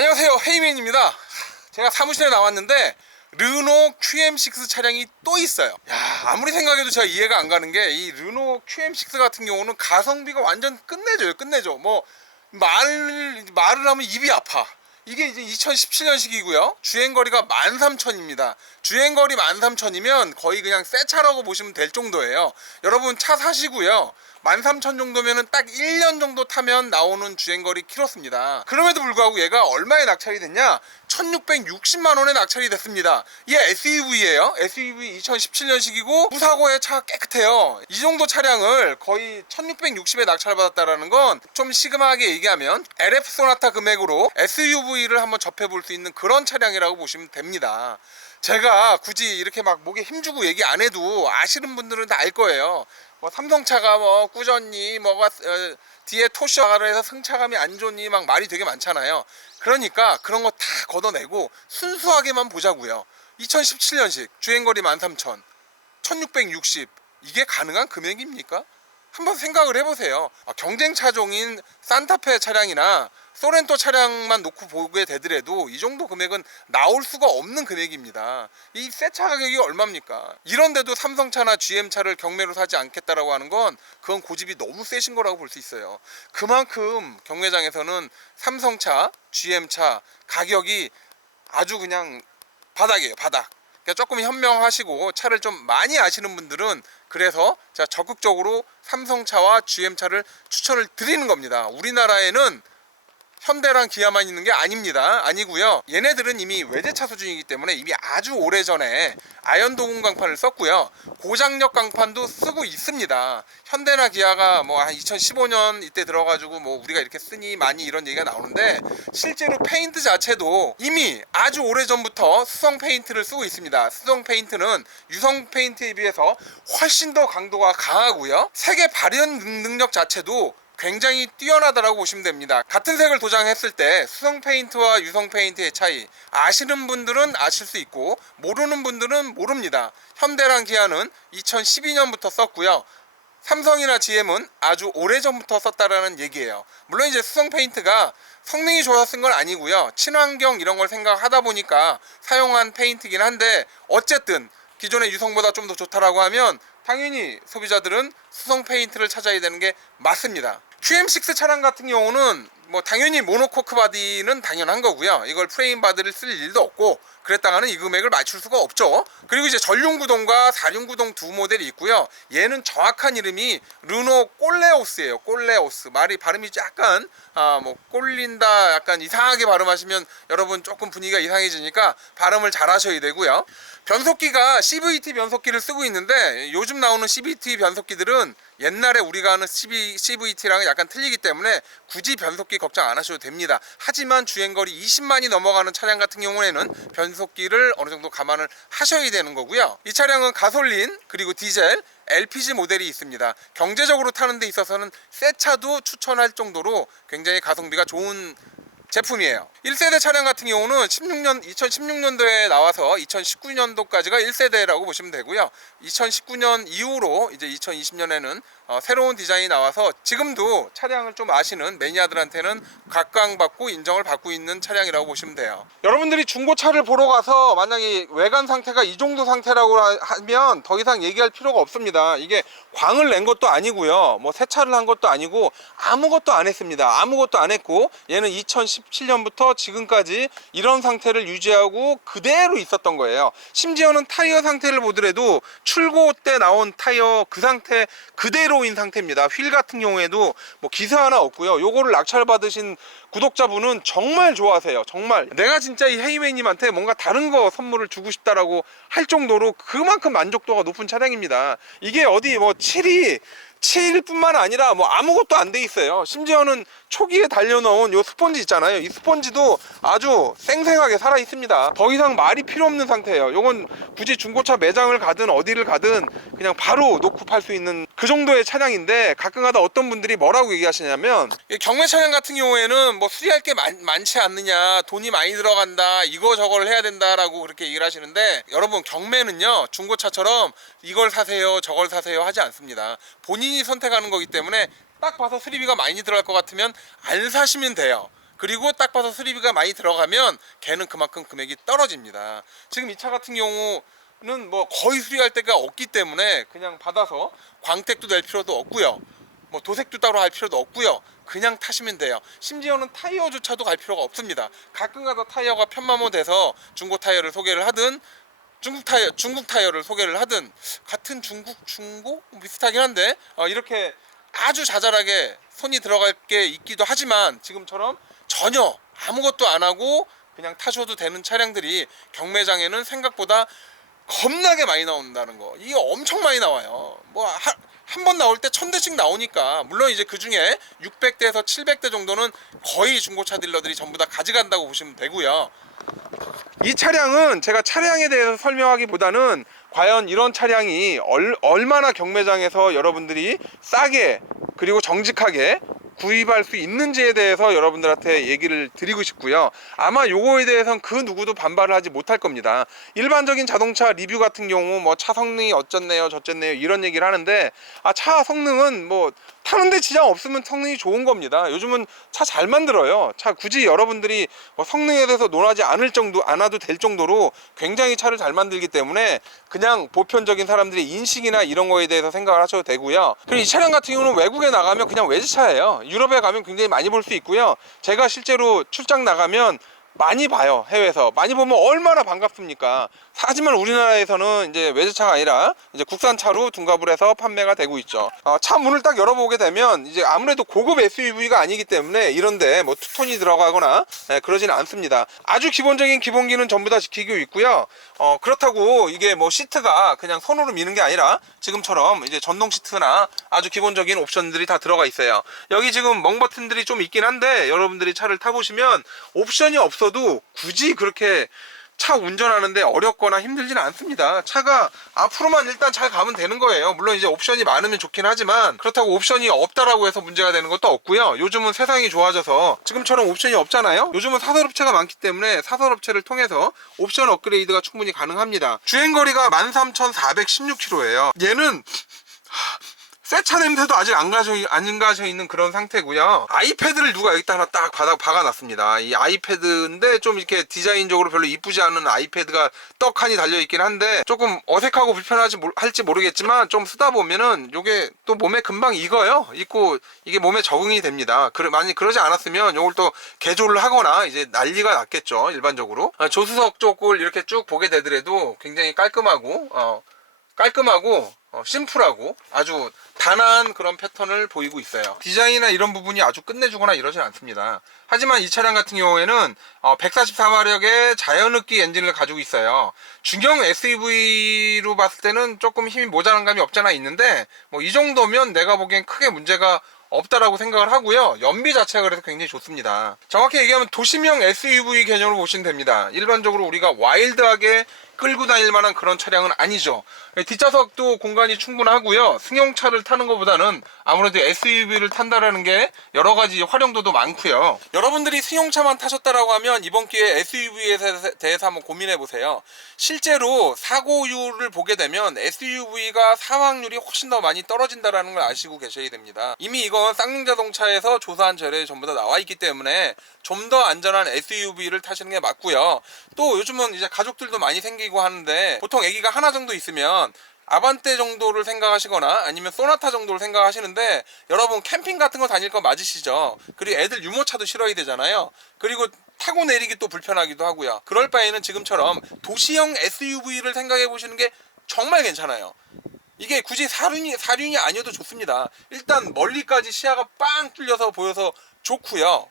안녕하세요, 헤이맨입니다. 제가 사무실에 나왔는데 르노 QM6 차량이 또 있어요. 야, 아무리 생각해도 제가 이해가 안 가는 게 이 르노 QM6 같은 경우는 가성비가 완전 끝내줘요. 끝내줘. 뭐 말을 하면 입이 아파. 이게 이제 2017년식이고요. 주행거리가 13,000입니다. 주행거리 13,000이면 거의 그냥 새 차라고 보시면 될 정도예요. 여러분 차 사시고요. 13,000 정도면은 딱 1년 정도 타면 나오는 주행거리 키로수입니다. 그럼에도 불구하고 얘가 얼마에 낙찰이 됐냐? 1660만원에 낙찰이 됐습니다. 얘 SUV예요. SUV 2017년식이고 무사고에 차가 깨끗해요. 이 정도 차량을 거의 1660에 낙찰받았다라는 건 좀 시그마하게 얘기하면 LF 소나타 금액으로 SUV를 한번 접해볼 수 있는 그런 차량이라고 보시면 됩니다. 제가 굳이 이렇게 막 목에 힘주고 얘기 안 해도 아시는 분들은 다 알 거예요. 뭐 삼성차가 뭐 꾸졌니, 뭐가 뒤에 토시아를 해서 승차감이 안 좋니 막 말이 되게 많잖아요. 그러니까 그런 거 다 걷어내고 순수하게만 보자고요. 2017년식 주행거리 13,000, 1660 이게 가능한 금액입니까? 한번 생각을 해보세요. 경쟁 차종인 산타페 차량이나 소렌토 차량만 놓고 보게 되더라도 이 정도 금액은 나올 수가 없는 금액입니다. 이 새 차 가격이 얼마입니까? 이런데도 삼성차나 GM차를 경매로 사지 않겠다라고 하는 건 그건 고집이 너무 세신 거라고 볼 수 있어요. 그만큼 경매장에서는 삼성차, GM차 가격이 아주 그냥 바닥이에요. 바닥. 그러니까 조금 현명하시고 차를 좀 많이 아시는 분들은 그래서 제가 적극적으로 삼성차와 GM차를 추천을 드리는 겁니다. 우리나라에는 현대랑 기아만 있는 게 아니고요. 얘네들은 이미 외제차 수준이기 때문에 이미 아주 오래전에 아연도금 강판을 썼고요. 고장력 강판도 쓰고 있습니다. 현대나 기아가 뭐 한 2015년 이때 들어가지고 뭐 우리가 이렇게 쓰니 많이 이런 얘기가 나오는데 실제로 페인트 자체도 이미 아주 오래전부터 수성 페인트를 쓰고 있습니다. 수성 페인트는 유성 페인트에 비해서 훨씬 더 강도가 강하고요. 색의 발현 능력 자체도 굉장히 뛰어나다라고 보시면 됩니다. 같은 색을 도장했을 때 수성 페인트와 유성 페인트의 차이 아시는 분들은 아실 수 있고 모르는 분들은 모릅니다. 현대랑 기아는 2012년부터 썼고요. 삼성이나 GM은 아주 오래전부터 썼다라는 얘기예요. 물론 이제 수성 페인트가 성능이 좋아서 쓴 건 아니고요. 친환경 이런 걸 생각하다 보니까 사용한 페인트긴 한데 어쨌든 기존의 유성보다 좀 더 좋다라고 하면 당연히 소비자들은 수성 페인트를 찾아야 되는 게 맞습니다. QM6 차량 같은 경우는 뭐 당연히 모노코크 바디는 당연한 거고요. 이걸 프레임 바디를 쓸 일도 없고 그랬다가는 이 금액을 맞출 수가 없죠. 그리고 이제 전륜 구동과 사륜 구동 두 모델이 있고요. 얘는 정확한 이름이 르노 꼴레오스예요. 꼴레오스. 말이 발음이 약간 뭐 꼴린다 약간 이상하게 발음하시면 여러분 조금 분위기가 이상해지니까 발음을 잘 하셔야 되고요. 변속기가 CVT 변속기를 쓰고 있는데 요즘 나오는 CVT 변속기들은 옛날에 우리가 하는 CVT랑은 약간 틀리기 때문에 굳이 변속기 걱정 안 하셔도 됩니다. 하지만 주행거리 20만이 넘어가는 차량 같은 경우에는 변속기를 어느 정도 감안을 하셔야 되는 거고요. 이 차량은 가솔린 그리고 디젤 LPG 모델이 있습니다. 경제적으로 타는 데 있어서는 새 차도 추천할 정도로 굉장히 가성비가 좋은 제품이에요. 1세대 차량 같은 경우는 2016년도에 나와서 2019년도까지가 1세대라고 보시면 되고요. 2019년 이후로 이제 2020년에는 새로운 디자인이 나와서 지금도 차량을 좀 아시는 매니아들한테는 각광받고 인정을 받고 있는 차량이라고 보시면 돼요. 여러분들이 중고차를 보러 가서 만약에 외관 상태가 이 정도 상태라고 하면 더 이상 얘기할 필요가 없습니다. 이게 광을 낸 것도 아니고요. 뭐 세차를 한 것도 아니고 아무것도 안 했습니다. 아무것도 안 했고 얘는 2017년부터 지금까지 이런 상태를 유지하고 그대로 있었던 거예요. 심지어는 타이어 상태를 보더라도 출고 때 나온 타이어 그 상태 그대로인 상태입니다. 휠 같은 경우에도 뭐 기사 하나 없고요. 요거를 낙찰 받으신 구독자분은 정말 좋아하세요. 정말 내가 진짜 이 헤이맨님한테 뭔가 다른 거 선물을 주고 싶다라고 할 정도로 그만큼 만족도가 높은 차량입니다. 이게 어디 뭐 7일 뿐만 아니라 뭐 아무것도 안 돼 있어요. 심지어는 초기에 달려놓은 요 스펀지 있잖아요. 이 스펀지도 아주 생생하게 살아 있습니다. 더 이상 말이 필요 없는 상태예요. 요건 굳이 중고차 매장을 가든 어디를 가든 그냥 바로 놓고 팔 수 있는 그 정도의 차량인데 가끔가다 어떤 분들이 뭐라고 얘기하시냐면 경매 차량 같은 경우에는 뭐 수리할 게 많지 않느냐, 돈이 많이 들어간다, 이거 저걸 해야 된다라고 그렇게 얘기를 하시는데 여러분 경매는요 중고차처럼 이걸 사세요 저걸 사세요 하지 않습니다. 본인이 선택하는 거기 때문에 딱 봐서 수리비가 많이 들어갈 것 같으면 안 사시면 돼요. 그리고 딱 봐서 수리비가 많이 들어가면 걔는 그만큼 금액이 떨어집니다. 지금 이 차 같은 경우는 뭐 거의 수리할 데가 없기 때문에 그냥 받아서 광택도 낼 필요도 없고요. 뭐 도색도 따로 할 필요도 없고요. 그냥 타시면 돼요. 심지어는 타이어조차도 갈 필요가 없습니다. 가끔가다 타이어가 편마모돼서 중고 타이어를 소개를 하든 중국 타이어를 소개를 하든 같은 중고 비슷하긴 한데 이렇게 아주 자잘하게 손이 들어갈 게 있기도 하지만 지금처럼 전혀 아무것도 안 하고 그냥 타셔도 되는 차량들이 경매장에는 생각보다 겁나게 많이 나온다는 거. 이게 엄청 많이 나와요. 뭐 한 번 나올 때 1000대씩 나오니까 물론 이제 그 중에 600대에서 700대 정도는 거의 중고차 딜러들이 전부 다 가져간다고 보시면 되고요. 이 차량은 제가 차량에 대해서 설명하기보다는 과연 이런 차량이 얼마나 경매장에서 여러분들이 싸게 그리고 정직하게 구입할 수 있는지에 대해서 여러분들한테 얘기를 드리고 싶고요. 아마 요거에 대해서는 그 누구도 반발을 하지 못할 겁니다. 일반적인 자동차 리뷰 같은 경우 뭐 차 성능이 어쩌네요 저쩌네요 이런 얘기를 하는데 차 성능은 뭐 타는데 지장 없으면 성능이 좋은 겁니다. 요즘은 차 잘 만들어요. 차 굳이 여러분들이 뭐 성능에 대해서 논하지 않아도 될 정도로 굉장히 차를 잘 만들기 때문에 그냥 보편적인 사람들의 인식이나 이런 거에 대해서 생각을 하셔도 되고요. 그리고 이 차량 같은 경우는 외국에 나가면 그냥 외제차예요. 유럽에 가면 굉장히 많이 볼 수 있고요. 제가 실제로 출장 나가면 많이 봐요. 해외에서 많이 보면 얼마나 반갑습니까. 하지만 우리나라에서는 이제 외제차가 아니라 이제 국산차로 둔갑을 해서 판매가 되고 있죠. 차 문을 딱 열어보게 되면 이제 아무래도 고급 SUV가 아니기 때문에 이런데 뭐 투톤이 들어가거나 그러지는 않습니다. 아주 기본적인 기본기는 전부 다 지키고 있고요. 그렇다고 이게 뭐 시트가 그냥 손으로 미는 게 아니라 지금처럼 이제 전동 시트나 아주 기본적인 옵션들이 다 들어가 있어요. 여기 지금 멍 버튼들이 좀 있긴 한데 여러분들이 차를 타보시면 옵션이 없어도 굳이 그렇게 차 운전하는데 어렵거나 힘들지는 않습니다. 차가 앞으로만 일단 잘 가면 되는 거예요. 물론 이제 옵션이 많으면 좋긴 하지만 그렇다고 옵션이 없다라고 해서 문제가 되는 것도 없고요. 요즘은 세상이 좋아져서 지금처럼 옵션이 없잖아요. 요즘은 사설업체가 많기 때문에 사설업체를 통해서 옵션 업그레이드가 충분히 가능합니다. 주행거리가 13,416km예요 얘는 새 차 냄새도 아직 안 가셔 있는 그런 상태고요. 아이패드를 누가 여기다 하나 딱 박아놨습니다. 이 아이패드인데 좀 이렇게 디자인적으로 별로 이쁘지 않은 아이패드가 떡하니 달려있긴 한데 조금 어색하고 할지 모르겠지만 좀 쓰다 보면은 요게 또 몸에 금방 익어요. 익고 이게 몸에 적응이 됩니다. 만약 그러지 않았으면 요걸 또 개조를 하거나 이제 난리가 났겠죠. 일반적으로 조수석 쪽을 이렇게 쭉 보게 되더라도 굉장히 깔끔하고 심플하고 아주 단아한 그런 패턴을 보이고 있어요. 디자인이나 이런 부분이 아주 끝내주거나 이러진 않습니다. 하지만 이 차량 같은 경우에는 144마력의 자연흡기 엔진을 가지고 있어요. 중형 SUV로 봤을 때는 조금 힘이 모자란 감이 없잖아 있는데 뭐 이 정도면 내가 보기엔 크게 문제가 없다라고 생각을 하고요. 연비 자체가 그래서 굉장히 좋습니다. 정확히 얘기하면 도심형 SUV 개념으로 보시면 됩니다. 일반적으로 우리가 와일드하게 끌고 다닐 만한 그런 차량은 아니죠. 뒷좌석도 공간이 충분하고요. 승용차를 타는 것보다는 아무래도 SUV를 탄다라는 게 여러 가지 활용도도 많고요. 여러분들이 승용차만 타셨다라고 하면 이번 기회에 SUV에 대해서 한번 고민해 보세요. 실제로 사고율을 보게 되면 SUV가 사망률이 훨씬 더 많이 떨어진다라는 걸 아시고 계셔야 됩니다. 이미 이건 쌍용 자동차에서 조사한 자료에 전부 다 나와 있기 때문에 좀 더 안전한 SUV를 타시는 게 맞고요. 또 요즘은 이제 가족들도 많이 생기고 하는데 보통 아기가 하나 정도 있으면 아반떼 정도를 생각하시거나 아니면 소나타 정도를 생각하시는데 여러분 캠핑 같은 거 다닐 거 맞으시죠? 그리고 애들 유모차도 실어야 되잖아요. 그리고 타고 내리기 또 불편하기도 하고요. 그럴 바에는 지금처럼 도시형 SUV를 생각해 보시는 게 정말 괜찮아요. 이게 굳이 사륜이 아니어도 좋습니다. 일단 멀리까지 시야가 빵 뚫려서 보여서 좋고요.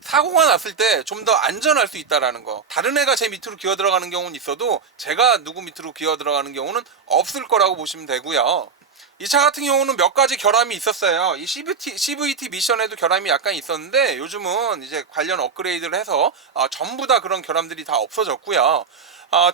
사고가 났을 때 좀 더 안전할 수 있다라는 거. 다른 애가 제 밑으로 기어 들어가는 경우는 있어도 제가 누구 밑으로 기어 들어가는 경우는 없을 거라고 보시면 되고요. 이 차 같은 경우는 몇 가지 결함이 있었어요. 이 CVT 미션에도 결함이 약간 있었는데 요즘은 이제 관련 업그레이드를 해서 전부 다 그런 결함들이 다 없어졌고요.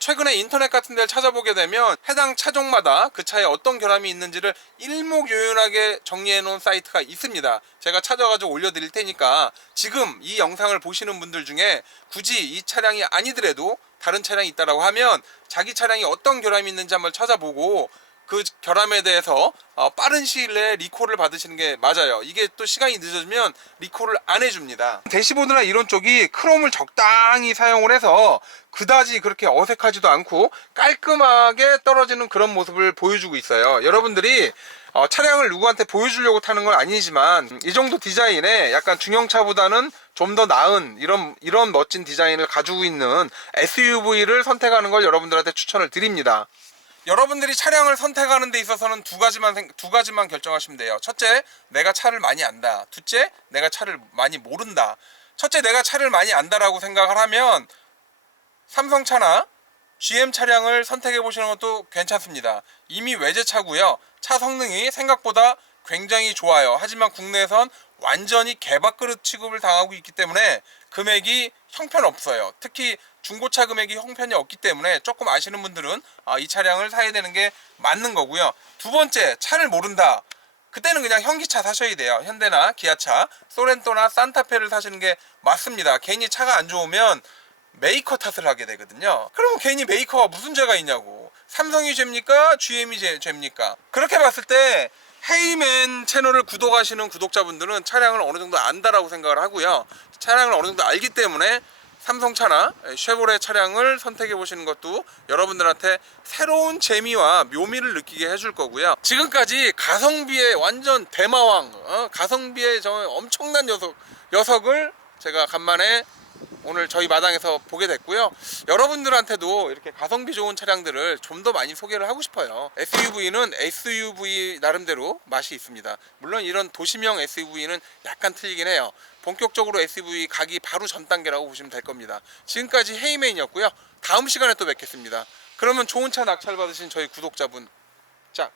최근에 인터넷 같은 데를 찾아보게 되면 해당 차종마다 그 차에 어떤 결함이 있는지를 일목요연하게 정리해 놓은 사이트가 있습니다. 제가 찾아가지고 올려드릴 테니까 지금 이 영상을 보시는 분들 중에 굳이 이 차량이 아니더라도 다른 차량이 있다라고 하면 자기 차량이 어떤 결함이 있는지 한번 찾아보고 그 결함에 대해서 빠른 시일 내에 리콜을 받으시는 게 맞아요. 이게 또 시간이 늦어지면 리콜을 안 해줍니다. 대시보드나 이런 쪽이 크롬을 적당히 사용을 해서 그다지 그렇게 어색하지도 않고 깔끔하게 떨어지는 그런 모습을 보여주고 있어요. 여러분들이 차량을 누구한테 보여주려고 타는 건 아니지만 이 정도 디자인에 약간 중형차보다는 좀 더 나은 이런 멋진 디자인을 가지고 있는 SUV를 선택하는 걸 여러분들한테 추천을 드립니다. 여러분들이 차량을 선택하는 데 있어서는 두 가지만 결정하시면 돼요. 첫째, 내가 차를 많이 안다. 둘째, 내가 차를 많이 모른다. 첫째, 내가 차를 많이 안다라고 생각을 하면 삼성차나 GM 차량을 선택해 보시는 것도 괜찮습니다. 이미 외제차고요. 차 성능이 생각보다 굉장히 좋아요. 하지만 국내에선 완전히 개밥그릇 취급을 당하고 있기 때문에 금액이 형편없어요. 특히 중고차 금액이 형편이 없기 때문에 조금 아시는 분들은 이 차량을 사야 되는 게 맞는 거고요. 두 번째, 차를 모른다. 그때는 그냥 현기차 사셔야 돼요. 현대나 기아차, 소렌토나 산타페를 사시는 게 맞습니다. 괜히 차가 안 좋으면 메이커 탓을 하게 되거든요. 그러면 괜히 메이커가 무슨 죄가 있냐고. 삼성이 죄입니까? GM이 죄입니까? 그렇게 봤을 때 헤이맨 채널을 구독하시는 구독자분들은 차량을 어느 정도 안다라고 생각을 하고요. 차량을 어느 정도 알기 때문에 삼성차나 쉐보레 차량을 선택해 보시는 것도 여러분들한테 새로운 재미와 묘미를 느끼게 해줄 거고요. 지금까지 가성비의 완전 대마왕, 가성비의 엄청난 녀석을 제가 간만에 오늘 저희 마당에서 보게 됐고요. 여러분들한테도 이렇게 가성비 좋은 차량들을 좀 더 많이 소개를 하고 싶어요. SUV는 SUV 나름대로 맛이 있습니다. 물론 이런 도시명 SUV는 약간 틀리긴 해요. 본격적으로 SUV 가기 바로 전 단계라고 보시면 될 겁니다. 지금까지 헤이맨이었고요. 다음 시간에 또 뵙겠습니다. 그러면 좋은 차 낙찰 받으신 저희 구독자분, 자